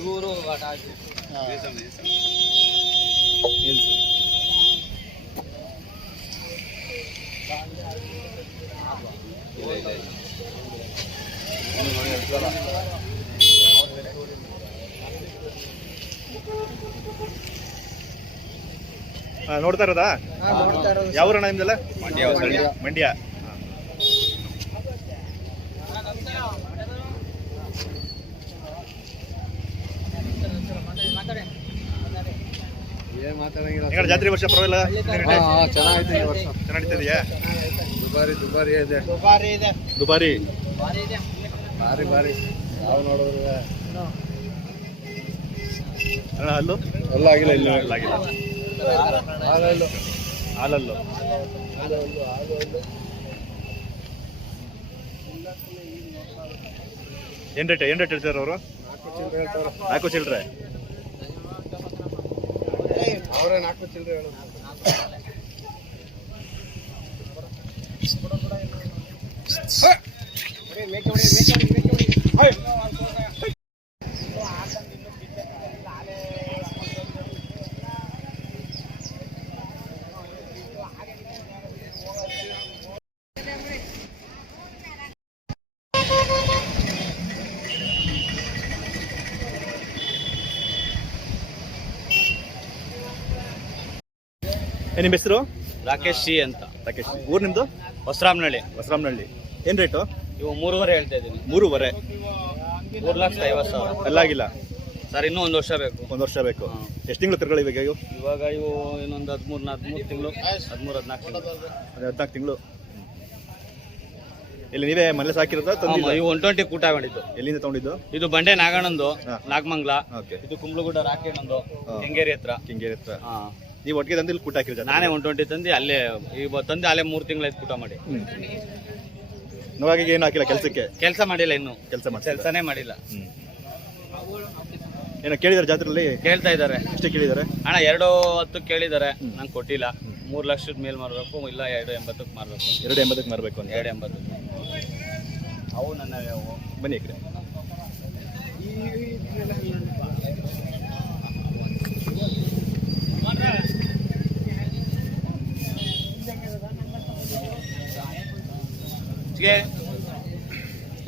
ಇವರು ನೋಡ್ತಾ ಇರೋದಾ? ಯಾವ ಊರಣ್ಣ ನಿಮ್ದೆಲ್ಲ? ಮಂಡ್ಯ. ಜಾತ್ರೆ ವರ್ಷ ಪರವಾಗಿಲ್ಲ, ಚೆನ್ನಾಗಿದೆಯಾ? ದುಬಾರಿ ಇದೆ. ದುಬಾರಿ ಭಾರಿ ನಾವು ನೋಡಿದ್ರೆ ಅಲ್ಲೂ ಅಲ್ಲ ಆಗಿಲ್ಲ, ಇಲ್ಲ ಆಗಿಲ್ಲ. ಹಾಲಲ್ಲು ಏನ್ ರೇಟ್ ಹೇಳ್ತಾರೆ ಅವರು? 4 ಚಿಲ್ಲರೆ. ಅವರೇ 4 ಚಿಲ್ಲರೆ ಹೇಳೋದು. ನಿಮ್ಮ ಹೆಸರು? ರಾಕೇಶ್ ಸಿ ಅಂತ. ರಾಕೇಶ್. ಊರು ನಿಮ್ದು? ಹೊಸರಾಮನಹಳ್ಳಿ. ಏನ್ ರೇಟು? ಇವು 3.5 ಹೇಳ್ತಾ ಇದ್ದೀನಿ. 3.5. 3,50,000. ಎಲ್ಲ ಆಗಿಲ್ಲ ಸರ್, ಇನ್ನೂ 1 ವರ್ಷ ಬೇಕು. 1 ವರ್ಷ ಬೇಕು. ಎಷ್ಟು ತಿಂಗಳು ಕರುಗಳು ಇವಾಗ? ಇವಾಗ ಇವು ಇನ್ನೊಂದು 13 ತಿಂಗಳು, 13-14 ತಿಂಗಳು. 14 ತಿಂಗಳು. ಇಲ್ಲಿ ನೀವೇ ಮನೇಲಿ ಸಾಕಿರೋದಾ? ಇವು 120 ಕೂಟ ಮಾಡಿದ್ದು. ಎಲ್ಲಿಂದ ತಗೊಂಡಿದ್ದು? ಇದು ಬಂಡೆ ನಾಗಣ್ಣಂದು, ನಾಗಮಂಗ್ಲ. ಓಕೆ. ಇದು ಕುಂಬ್ಳಗುಡ್ಡ ರಾಕೇಣ್ಣಂದು, ಕೆಂಗೇರಿ ಹತ್ರ. ನೀವು ಒಟ್ಟಿಗೆ ತಂದು ಇಲ್ಲಿ ಕೂಟ ಹಾಕಿರೋ? ನಾನೇ 120 ತಂದು ಅಲ್ಲೇ ತಂದು ಅಲ್ಲೇ 3 ತಿಂಗಳಾಯ್ತು ಕೂಟ ಮಾಡಿ. ನೋವಾಗಿ ಏನು ಹಾಕಿಲ್ಲ ಕೆಲಸ ಮಾಡಿಲ್ಲ, ಇನ್ನು ಕೆಲಸನೇ ಮಾಡಿಲ್ಲ. ಏನೋ ಕೇಳಿದಾರೆ ಜಾತ್ರೆಯಲ್ಲಿ? ಕೇಳ್ತಾ ಇದ್ದಾರೆ. ಎಷ್ಟು ಕೇಳಿದ್ದಾರೆ ಅಣ್ಣ? 2.10 ಕೇಳಿದ್ದಾರೆ, ನಂಗೆ ಕೊಟ್ಟಿಲ್ಲ. 3 ಲಕ್ಷದ ಮೇಲೆ ಮಾರಬೇಕು, ಇಲ್ಲ 2.80ಕ್ಕೆ ಮಾರಬೇಕು. 2.80ಕ್ಕೆ ಮಾರಬೇಕು. 2.80. ಅವು ನನ್ನ ಬನ್ನಿ ಈ ಕಡೆ.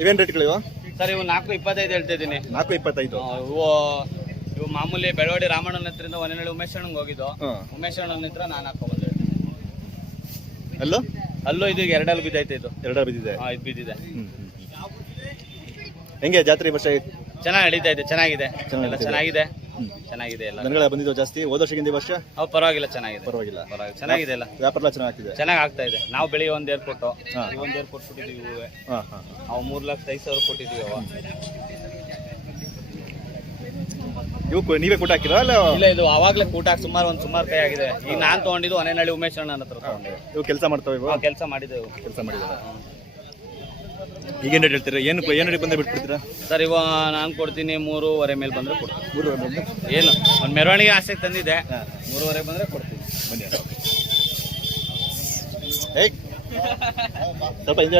ಇವೇನ್ ರೇಟ್ಗಳು ಇವು? ಸರ್, ಇವು 4.25 ಹೇಳ್ತಾ ಇದ್ದೀನಿ. 4.25. ಇವು ಮಾಮೂಲಿ ಬೆಳವಾಡಿ ರಾಮಣ್ಣನ ಹತ್ರದಿಂದ ಒಂದೆರಡು ಉಮೇಶ್ ಅಣ್ಣಂಗೆ ಹೋಗಿದ್ದು. ಉಮೇಶ್ ಅಣ್ಣನ ಹತ್ರ ನಾನು ಹಾಕೊಂಡ್ಬಂದೆ. ಅಲ್ಲೂ ಇದು 2 ಹಲ್ಲು ಬಿದ್ದೈತೆ. ಇದು 2 ಹಲ್ಲು ಬಿದ್ದಿದೆ. ಇದು ಬಿದ್ದಿದೆ. ಹೆಂಗೆ ಜಾತ್ರೆ ವರ್ಷ? ಚೆನ್ನಾಗಿ ನಡೀತಾ ಇದೆ. ಚೆನ್ನಾಗಿದೆ ಎಲ್ಲ. ದನಗಳ ಬಂದಿದ್ದು ಜಾಸ್ತಿ ಹೋದ ವರ್ಷಕ್ಕಿಂತ ಈ ವರ್ಷ? ಪರವಾಗಿಲ್ಲ, ಪರವಾಗಿಲ್ಲ ಚೆನ್ನಾಗಿದೆ. ಎಲ್ಲ ವ್ಯಾಪಾರ ಚೆನ್ನಾಗಿ ಆಗ್ತಾ ಇದೆ. ನಾವು ಬೆಳಿಗ್ಗೆ 1 ಏರ್ಪೋರ್ಟ್ ಕೊಟ್ಬಿಟ್ಟಿದ್ದೀವಿ. ನಾವು 3,05,000 ಕೊಟ್ಟಿದ್ದೀವಿ. ಇವು ನೀವೇ ಕೂಟ ಹಾಕಿರೋ? ಇಲ್ಲ, ಇದು ಅವಾಗಲೇ ಕೂಟ ಹಾಕಿ ಸುಮಾರು ಕೈ ಆಗಿದೆ. ಈಗ ನಾನು ತಗೊಂಡಿದ್ದು ಹೊನೆನಹಳ್ಳಿ ಉಮೇಶ್ ಅಣ್ಣನ ಹತ್ರ ತಗೊಂಡೆ. ಇವು ಕೆಲಸ ಮಾಡ್ತಾವೆ? ಕೆಲಸ ಮಾಡಿದ್ದೇವೆ. ಈಗೇನು ರೇಟ್ ಹೇಳ್ತೀರಾ? ಏನು ರೇಟ್ ಬಂದರೆ ಬಿಟ್ಬಿಡ್ತೀರಾ? ಸರ್, ಇವಾಗ ನಾನು ಕೊಡ್ತೀನಿ 3.5 ಮೇಲೆ ಬಂದರೆ ಕೊಡ್ತೀನಿ. 3.5 ಏನು ಒಂದು ಮೆರವಣಿಗೆ ಆಸೆಗೆ ತಂದಿದ್ದೆ. 3.5 ಬಂದರೆ ಕೊಡ್ತೀನಿ. ಬನ್ನಿ. ಸ್ವಲ್ಪ ಹಿಂದೆ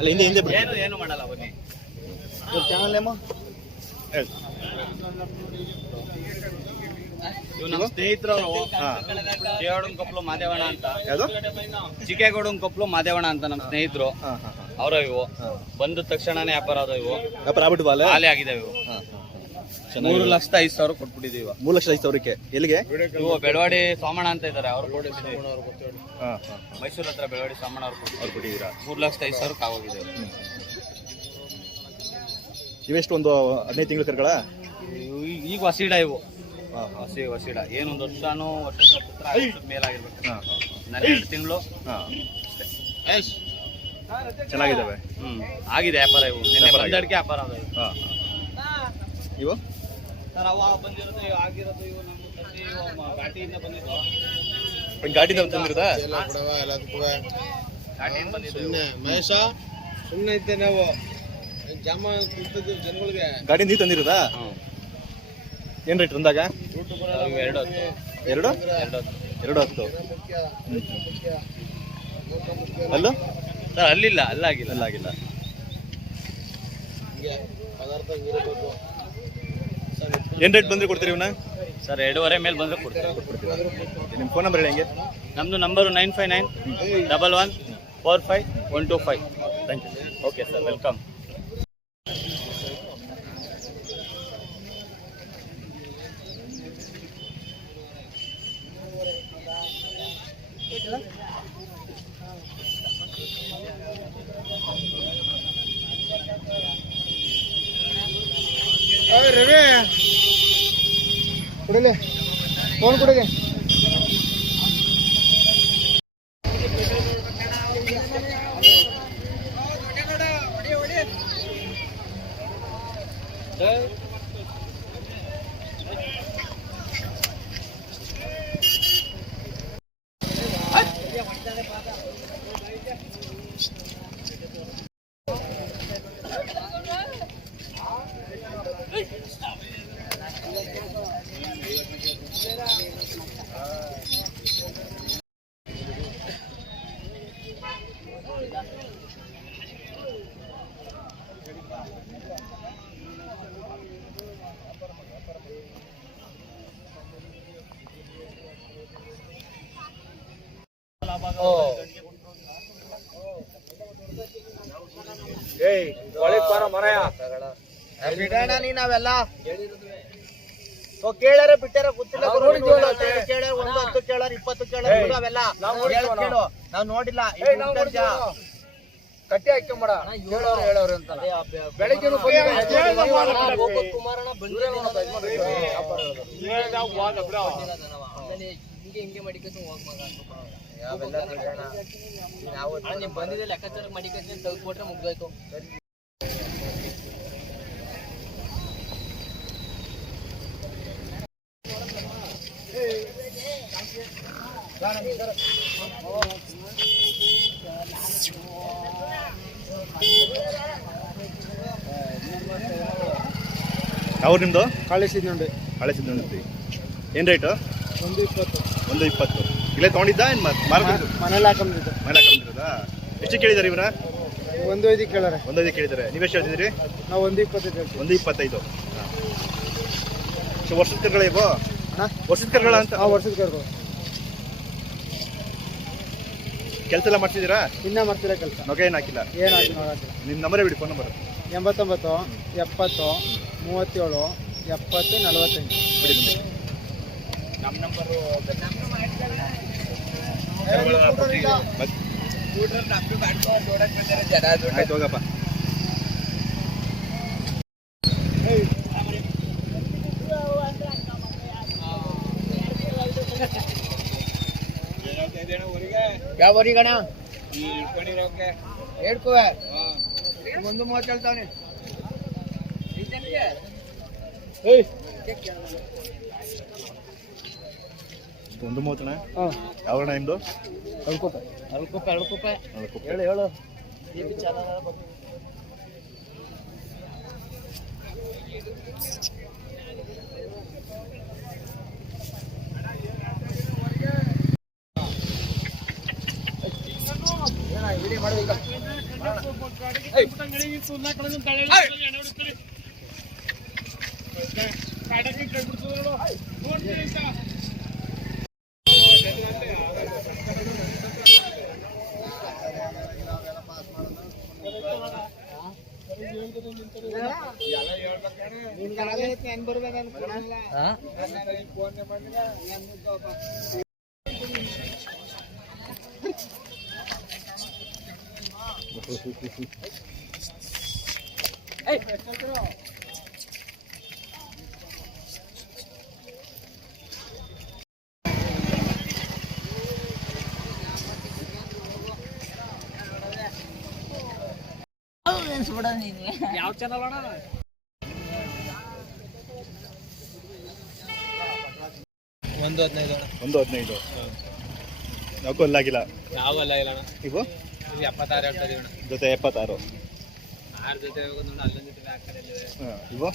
ಅಲ್ಲ, ಹಿಂದೆ ಏನು ಮಾಡಲ್ಲ. ಬನ್ನಿ. ಚಾನಲ್ ನೇಮು ಹೇಳಿ. ಇವು ನಮ್ಮ ಸ್ನೇಹಿತರವರು ಚಿಕ್ಕೇಗೌಡನ ಕೊಪ್ಪಲು ಮಾದೇವಣ್ಣ ಅಂತ. ಯಾವುದು? ಚಿಕ್ಕೇಗೌಡನ ಕೊಪ್ಪಲು ಮಾದೇವಣ್ಣ ಅಂತ ನಮ್ಮ ಸ್ನೇಹಿತರು. ಅವರ ಇವು ಬಂದ ತಕ್ಷಣನೇ ವ್ಯಾಪಾರ ಇವು ವ್ಯಾಪಾರ ಆಗ್ಬಿಟ್ಟು ಹಾಲೆ ಆಗಿದಾವೆ. ಇವು 3,05,000 ಕೊಟ್ಬಿಟ್ಟಿದ್ದೀವಿ. 3,05,000ಕ್ಕೆ. ಎಲ್ಲಿಗೆ? ಇವು ಬೆಳವಾಡಿ ಸೋಮಣ್ಣ ಅಂತ ಇದ್ದಾರೆ, ಅವ್ರು ಕೊಟ್ಟಿದ್ದೀವಿ. ಮೈಸೂರು ಹತ್ರ ಬೆಳವಾಡಿ ಸೋಮಣ್ಣ ಅವ್ರು ಕೊಟ್ಟಿದ್ದೀರಾ? 3,05,000 ಆಗೋಗಿದೆ. ಇವೆಷ್ಟು ಒಂದು 15 ತಿಂಗಳು ಕರುಗಳ? ಈಗ ವಸೀಡ ಇವು. ವಸೀಡ ಏನೊಂದು ವರ್ಷನೂ ಮೇಲಾಗಿರ್ಬೇಕು. 12 ತಿಂಗಳು ಚೆನ್ನಾಗಿದ್ದಾವೆ. ಆಗಿದೆ ವ್ಯಾಪಾರ. ಇವು ಬಂದಡಿಕೆ ವ್ಯಾಪಾರ ಇವು ಸರ್. ಅವಾಗ ಬಂದಿರೋದು ಆಗಿರೋದು ಇವು ನಮ್ಮ ಘಾಟಿಯಿಂದ ಬಂದಿದ್ದು. ಘಾಟಿಯಿಂದ ತಂದಿರೋದಾ? ಘಾಟಿಯಿಂದ ಬಂದಿದ್ದು. ಮಹೇಶ ಸುಮ್ಮನೆ ಇದ್ದೆ ನಾವು ಜನಗಳಿಗೆ. ಗಾಡಿ ನೀವು ತಂದಿರೋದಾ? ಏನ್ ರೇಟ್ ಬಂದಾಗ? 2.10. ಅಲ್ಲೋ ಸರ್ ಅಲ್ಲಿಲ್ಲ ಅಲ್ಲಾಗಿಲ್ಲ. ಅಲ್ಲಾಗಿಲ್ಲ. ಪದಾರ್ಥ ಇರಬೇಕು. ಏನು ರೇಟ್ ಬಂದರೆ ಕೊಡ್ತೀರಿ ಇವನ್ನ? ಸರ್ 2.5 ಮೇಲೆ ಬಂದರೆ ಕೊಡ್ತೀವಿ. ನಿಮ್ಮ ಫೋನ್ ನಂಬರ್ ಹೇಳಿ ಹೆಂಗೆ? ನಮ್ಮದು number 9591145 thank you. Okay sir, welcome. Ravi ಕೊಡಲಿ ಫೋನ್ ಕೊಡಿಗೆ. ಬಿಡೋಣ ನೀ ನಾವೆಲ್ಲ ಕೇಳ್ಯಾರ ಬಿಟ್ಟಾರ ಗೊತ್ತಿಲ್ಲ. ಕೇಳ್ಯಾರ 1 10 ಕೇಳ್ಯಾರ 20 ಕೇಳ್ಯಾರ ಅವೆಲ್ಲ ಕೇಳು. ನಾವ್ ನೋಡಿಲ್ಲ. ಕಟ್ಟಿ ಹಾಕೊಂಬೇಡ ಹೇಳೋರು ಅಂತ ಬೆಳಿಗ್ಗೆ ಹಿಂಗೆ ಮಡಿಕತ್ ಹೋಗ್ ಮಗ ನೀವು ಬಂದಿದೆ ಲೆಕ್ಕಾಚಾರ ಮಡಿಕತ್ ತೆಗೆದುಕೊಟ್ರೆ ಮುಗ್ದೋಯ್ತು. ಯಾವ ನಿಮ್ಮದು? ಕಳಿಸಿದ್ನುಂಡಿ. ಕಳಿಸಿದ್ದು. ಏನು ರೇಟು? 120. 120. ಇಲ್ಲೇ ತೊಗೊಂಡಿದ್ದ ಏನು ಮಾರ್ಕೊಂಡು? ಮನೇಲಿ ಹಾಕೊಂಡಿದ್ದು. ಮೇಲೆ ಹಾಕೊಂಡಿರೋದಾ? ಎಷ್ಟು ಕೇಳಿದಾರೆ ಇವರ? 1.5 ಕೇಳಾರೆ. 1.5 ಕೇಳಿದ್ದಾರೆ. ನೀವೆಷ್ಟು ಹೇಳ್ತಿದ್ದೀರಿ? ನಾವು 1.25 ಹೇಳ್ತೀವಿ. 1.25. ವರ್ಷದ ಕರ್ಗಳ ಇವು? ವರ್ಷದ ಕರ್ಗಳ ಅಂತ? ವರ್ಷದ ಕರ್ಗಳು. ಕೆಲಸ ಎಲ್ಲ ಮಾಡ್ತಿದ್ದೀರಾ? ಇನ್ನೂ ಮಾಡ್ತಿಲ್ಲ ಕೆಲಸ. ನೊಗ ಏನು ಹಾಕಿಲ್ಲ? ಏನು ಹಾಕಿ ನೋಡಾಕಿಲ್ಲ. ನಿಮ್ಮ ನಂಬರೇ ಬಿಡಿ, ಫೋನ್ ನಂಬರ್. 89 70 37 70 45 ಬಿಡಿ ಬನ್ನಿ. ನಮ್ಮ ನಂಬರು ಆಯ್ತು ಹೋಗಪ್ಪ. ಯಾವ ಊರಿಗಣ ಹೇಳ್ಕುವೆ 1.30 ಹೇಳ್ತಾನೆ. 1.30. ಯಾವ ನಿಮ್ಮದು? ಅಳ್ಕೊಪ್ಪೆ ಹೇಳು. ಯಾವ ಚಾನಲ್ ಅಣ್ಣ? 1.15. 1.15. ಯಾಕೂ ಅಲ್ಲಾಗಿಲ್ಲ. ಯಾವಲ್ಲ ಇಲ್ಲ ಅಣ್ಣ. ಇವು 76 ಹೇಳ್ತಾ ಇದೀವಿ ಅಣ್ಣ. ಜೊತೆ 76. 6 ಜೊತೆ ಹೋಗೋದು ನೋಡಿ, ಅಲ್ಲೊಂದು ಜೊತೆ ಆ ಕಡೆ ಇವು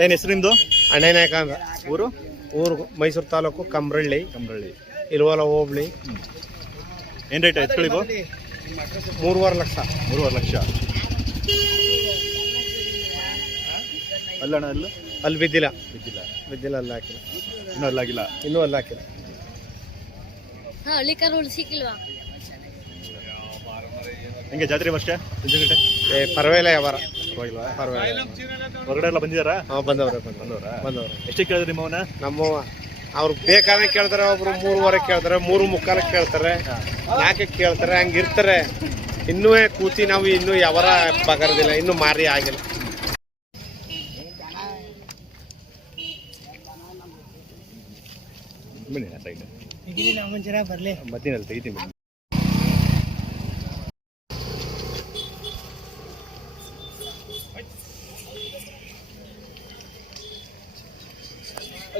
ಏನು ಹೆಸರು ನಿಮ್ಮದು? ಅಣ್ಣನಾಯಕ ಅಂತ ಊರು? ಊರು ಮೈಸೂರು ತಾಲೂಕು ಕಂಬ್ರಳ್ಳಿ, ಕಂಬ್ರಳ್ಳಿ. ಇಲ್ವಾಲ ಹೋಬಳಿ. ಏನು ರೇಟ್ ಎತ್ಕೊಳ್ಳಿವು? 3.5 ಲಕ್ಷ. 3.5 ಲಕ್ಷ. ಅಲ್ಲಣ್ಣ ಅಲ್ಲ ಅಲ್ಲಿ ಬಿದ್ದಿಲ್ಲ, ಬಿದ್ದಿಲ್ಲ. ಅಲ್ಲಿ ಹಾಕಿಲ್ಲ, ಇನ್ನೂ ಅಲ್ಲಾಗಿಲ್ಲ. ಇನ್ನೂ ಅಲ್ಲಿ ಹಾಕಿಲ್ಲ. ಹಳ್ಳಿಕರು ಸಿಕ್ಕಿಲ್ವಾ? ಹೆಂಗೆ ಜಾತ್ರೆ ಅಷ್ಟೇ ಸಂಜೆಗಂಟೆ? ಪರವಾಗಿಲ್ಲ ವ್ಯವಹಾರ, ಪರವಾಗಿಲ್ವಾ? ಪರವಾಗಿಲ್ಲ. ಹೊರಗಡೆ ಎಲ್ಲ ಬಂದಿದ್ದಾರಾ? ಬಂದವ್ರೆ. ಎಷ್ಟಕ್ಕೆ ಕೇಳಿದ್ರಿ ನಿಮ್ಮವನ್ನ? ನಮ್ಮ ಅವ್ರು ಬೇಕಾದ್ರೆ ಕೇಳ್ತಾರೆ, ಒಬ್ರು 3.25 ಕೇಳ್ತಾರೆ, 3.25 ಕೇಳ್ತಾರೆ, 4 ಕೇಳ್ತಾರೆ, ಹಂಗಿರ್ತಾರೆ. ಇನ್ನೂ ಕೂತಿ ನಾವು ಇನ್ನೂ ವ್ಯವಹಾರ ಬಗರ್ದಿಲ್ಲ, ಇನ್ನೂ ಮಾರಿ ಆಗಿಲ್ಲ. ಬನ್ನಿ ಸೈಡ್ ಬರ್ಲಿ ಮತ್ತಿನಲ್ಲಿ ತೆಗಿತೀನಿ.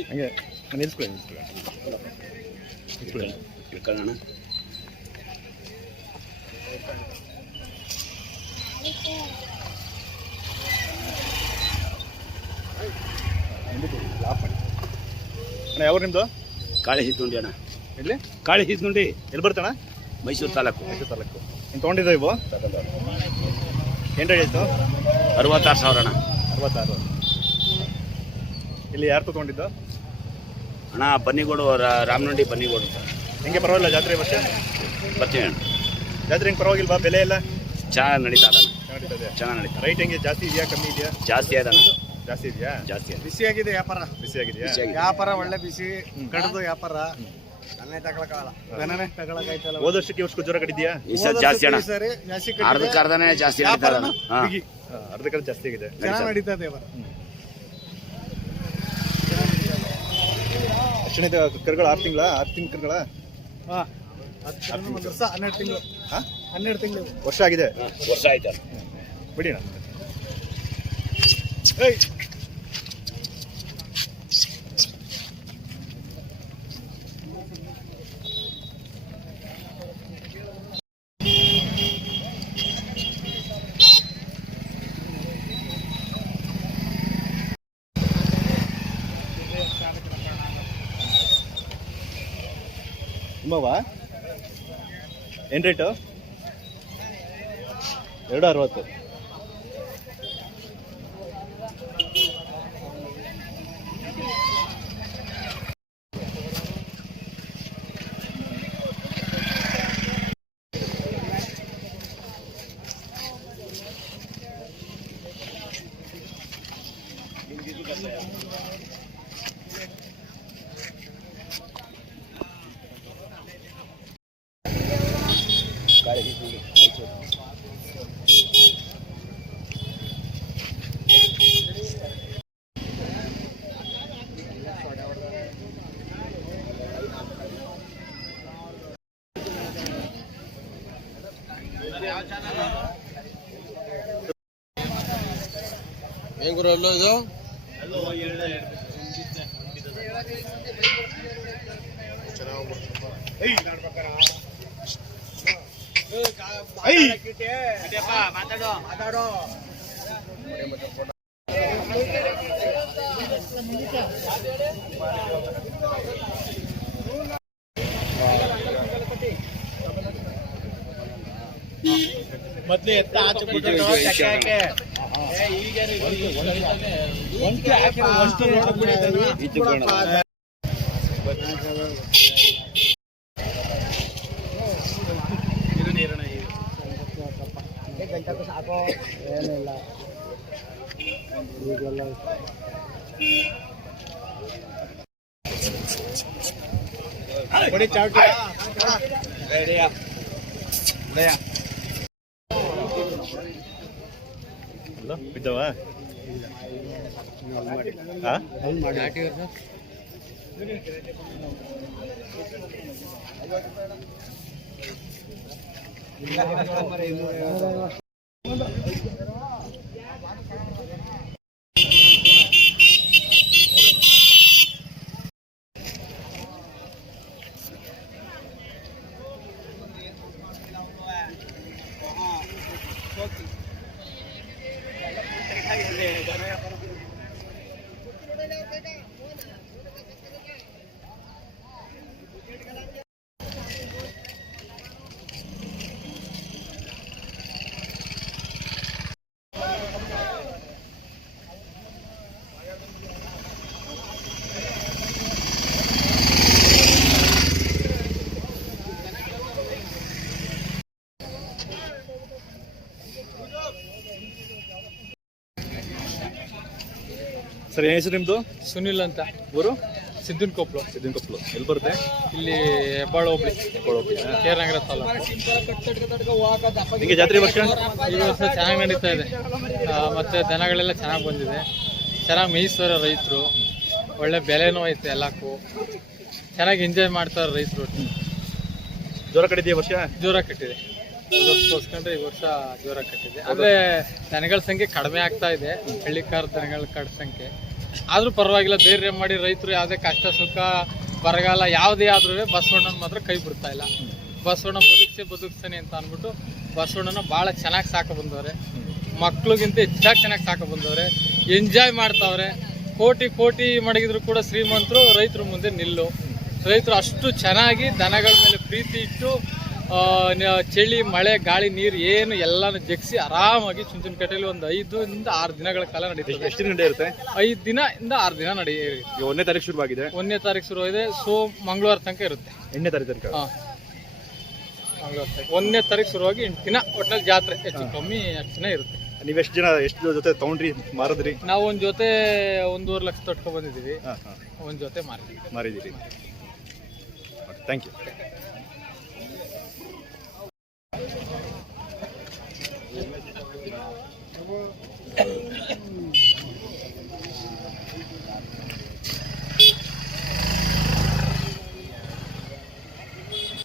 ಹಂಗೆ ನಿಲ್ಸ್ಕೊಳ್ಳಿ. ಅಣ್ಣ ಯಾವ ನಿಮ್ಮದು? ಕಾಳಿ ಹಿದ್ದುಂಡಿ ಅಣ್ಣ. ಎಲ್ಲಿ? ಕಾಳಿ ಹಿದ್ದುಂಡಿ ಎಲ್ಲಿ ಬರ್ತಣ್ಣ? ಮೈಸೂರು ತಾಲೂಕು. ಮೈಸೂರು ತಾಲೂಕು. ನೀನು ತೊಗೊಂಡಿದ್ದ ಇವು? ಏನು ರೇಟ್ ಆಯಿತು? 66,000 ಅಣ್ಣ. 66. ಇಲ್ಲಿ ಯಾರು ತೊಗೊಂಡಿದ್ದು? ಅಣ್ಣ ಬನ್ನಿಗೋಡು, ರಾಮನಂಡಿ ಬನ್ನಿಗೋಡು. ಹೆಂಗೆ ಪರವಾಗಿಲ್ಲ ಜಾತ್ರೆ ವರ್ಷ? ಬರ್ತೀವಿ ಅಣ್ಣ. ಜಾತ್ರೆ ಹೆಂಗೆ ಪರವಾಗಿಲ್ವಾ? ಬೆಲೆ ಎಲ್ಲ ಚೆನ್ನಾಗಿ ನಡೀತಾ ಅಣ್ಣ. ನಡೀತದೆ. ಚೆನ್ನಾಗಿ ನಡೀತಾ. ರೈಟ್ ಹೆಂಗೆ? ಜಾಸ್ತಿ ಇದೆಯಾ ಕಮ್ಮಿ ಇದೆಯಾ? ಜಾಸ್ತಿ ಆಯ್ತಣ್ಣ. ಜಾಸ್ತಿ ಇದೆಯಾ? ಜಾಸ್ತಿ ಆಯ್ತು. ಬಿಸಿಯಾಗಿದೆ ವ್ಯಾಪಾರ, ಬಿಸಿಯಾಗಿದೆಯಾ? ವ್ಯಾಪಾರ ಒಳ್ಳೆ ಬಿಸಿ ಕಡ್ದು ವ್ಯಾಪಾರ. ನನ್ನೇ ತಗೊಳಕಾಗಲ್ಲ, ನನನೇ ತಗೊಳಕಾಯ್ತಲ್ಲ. ಹೋದ ವರ್ಷಕ್ಕೆ ವರ್ಷಕ್ಕೂ ಜ್ವರ ಕಡಿದ್ಯಾ? ಈ ಸಲ ಜಾಸ್ತಿ ಅಣ್ಣ. ಸರಿ ಜಾಸ್ತಿ ಅರ್ಧಕ್ಕೆ ಅರ್ಧನೇ ಜಾಸ್ತಿ ನಡೀತಾ ಅಣ್ಣ. ಹಾ. ಅರ್ಧಕ್ಕೆ ಜಾಸ್ತಿ ಆಗಿದೆ. ಚೆನ್ನಾಗಿ ನಡೀತದೆ ವ್ಯಾಪಾರ. ಎಷ್ಟನೇ ಕರುಗಳು? 6 ತಿಂಗಳ? 6 ತಿಂಗಳ ಕರುಗಳ? ಒಂದು ವರ್ಷ 12 ತಿಂಗಳು. 12 ತಿಂಗಳು ವರ್ಷ ಆಗಿದೆ. ವರ್ಷ ಆಯ್ತು ಅಣ್ಣ. ಬಿಡಿ ಅಣ್ಣ. ನಿಮ್ಮವ ಏನು ರೇಟು? 2.60. ಹೆಂಗ್ ಗುರು ಅಲ್ಲೋ ಇದು? ಮಾತಾಡೋ ಮೊದ್ಲು ಎತ್ತ ಆಚೆ ಸಾಕೋ ಏನಿಲ್ಲ ಈಗೆಲ್ಲ ಬಡಿ ಚಾಟಿ ಬಿದ್ದವ ಹಾ ಸರ್ ಏನ್ ಹೆಸರು ನಿಮ್ದು? ಸುನಿಲ್ ಅಂತ, ಊರು? ಸಿದ್ದನ್ ಕೊಪ್ಪಳು. ಸಿದ್ದಿಂಕೊಪ್ಲು. ಎಲ್ಲಿ ಬರುತ್ತೆ? ಇಲ್ಲಿ ಹೆಬ್ಬಾಳ ಹೋಬಳಿ, ಕೇರನಗರ ತಾಲೂಕು. ಹಿಂಗೆ ಜಾತ್ರೆ ವರ್ಷ ಈ ವರ್ಷ ಚೆನ್ನಾಗಿ ನಡೀತಾ ಇದೆ. ಮತ್ತೆ ದನಗಳೆಲ್ಲ ಚೆನ್ನಾಗಿ ಬಂದಿದೆ, ಚೆನ್ನಾಗಿ ಮೇಯಿಸ್ತಾರೆ ರೈತರು, ಒಳ್ಳೆ ಬೆಲೆನೂ ಐತೆ ಎಲ್ಲಕ್ಕೂ, ಚೆನ್ನಾಗಿ ಎಂಜಾಯ್ ಮಾಡ್ತಾರೆ ರೈತರು. ಜ್ವರ ಕಡಿದೆಯಾ ವರ್ಷ? ಜೋರಾಗಿ ಕಟ್ಟಿದೆ, ಹೋಲಿಸ್ಕೊಂಡ್ರೆ ಈ ವರ್ಷ ಜೋರಾಗಿ ಕಟ್ಟಿದೆ. ಆದರೆ ದನಗಳ ಸಂಖ್ಯೆ ಕಡಿಮೆ ಆಗ್ತಾ ಇದೆ, ಹಳ್ಳಿಕಾರ ದನಗಳ ಸಂಖ್ಯೆ. ಆದರೂ ಪರವಾಗಿಲ್ಲ, ಧೈರ್ಯ ಮಾಡಿ ರೈತರು ಯಾವುದೇ ಕಷ್ಟ ಸುಖ ಬರಗಾಲ ಯಾವುದೇ ಆದ್ರೂ ಬಸವಣ್ಣನ ಮಾತ್ರ ಕೈ ಬಿಡ್ತಾ ಇಲ್ಲ. ಬಸವಣ್ಣ ಬದುಕ್ತಾನೆ ಅಂತ ಅಂದ್ಬಿಟ್ಟು ಬಸವಣ್ಣನ ಭಾಳ ಚೆನ್ನಾಗಿ ಸಾಕ ಬಂದವ್ರೆ, ಮಕ್ಳಿಗಿಂತ ಹೆಚ್ಚಾಗಿ ಚೆನ್ನಾಗಿ ಸಾಕ ಬಂದವ್ರೆ, ಎಂಜಾಯ್ ಮಾಡ್ತಾವ್ರೆ. ಕೋಟಿ ಕೋಟಿ ಮಡಗಿದ್ರು ಕೂಡ ಶ್ರೀಮಂತರು ರೈತರ ಮುಂದೆ ನಿಲ್ಲು. ರೈತರು ಅಷ್ಟು ಚೆನ್ನಾಗಿ ದನಗಳ ಮೇಲೆ ಪ್ರೀತಿ ಇಟ್ಟು ಚಳಿ ಮಳೆ ಗಾಳಿ ನೀರು ಏನು ಎಲ್ಲಾನು ಜಗ್ಸಿ ಆರಾಮಾಗಿ ಚುಂಚನಕಟ್ಟೆಯಲ್ಲಿ ಒಂದು 5 ರಿಂದ 6 ದಿನಗಳ ಕಾಲ ನಡೀತದೆ. ಎಷ್ಟು ದಿನ ಇರುತ್ತೆ? 5 ದಿನದಿಂದ 6 ದಿನ ನಡೆಯುತ್ತೆ. 1ನೇ ತಾರೀಕು ಶುರುವಾಗಿದೆ. 1ನೇ ತಾರೀಕು ಶುರುವಾಗಿದೆ, ಮಂಗಳವಾರ ತನಕ ಇರುತ್ತೆ. 8ನೇ ತಾರೀಕು ತನಕ. ಮಂಗಳವಾರ ತನಕ 1ನೇ ತಾರೀಕು ಶುರುವಾಗಿ 8 ದಿನ ಒಟ್ಟಿನಲ್ಲಿ ಜಾತ್ರೆ, ಹೆಚ್ಚು ಕಮ್ಮಿ 8 ದಿನ ಇರುತ್ತೆ. ನೀವು ಎಷ್ಟು ಜೊತೆ ತಗೊಂಡ್ರಿ ಮಾರಿದ್ರಿ? ನಾವು ಒಂದು ಜೊತೆ 1.5 ಲಕ್ಷ ತೊಟ್ಕೊಂಡ್ ಬಂದಿದ್ದೀವಿ, ಒಂದು ಜೊತೆ ಮಾರಿದ್ದೀರಿ. Thank you.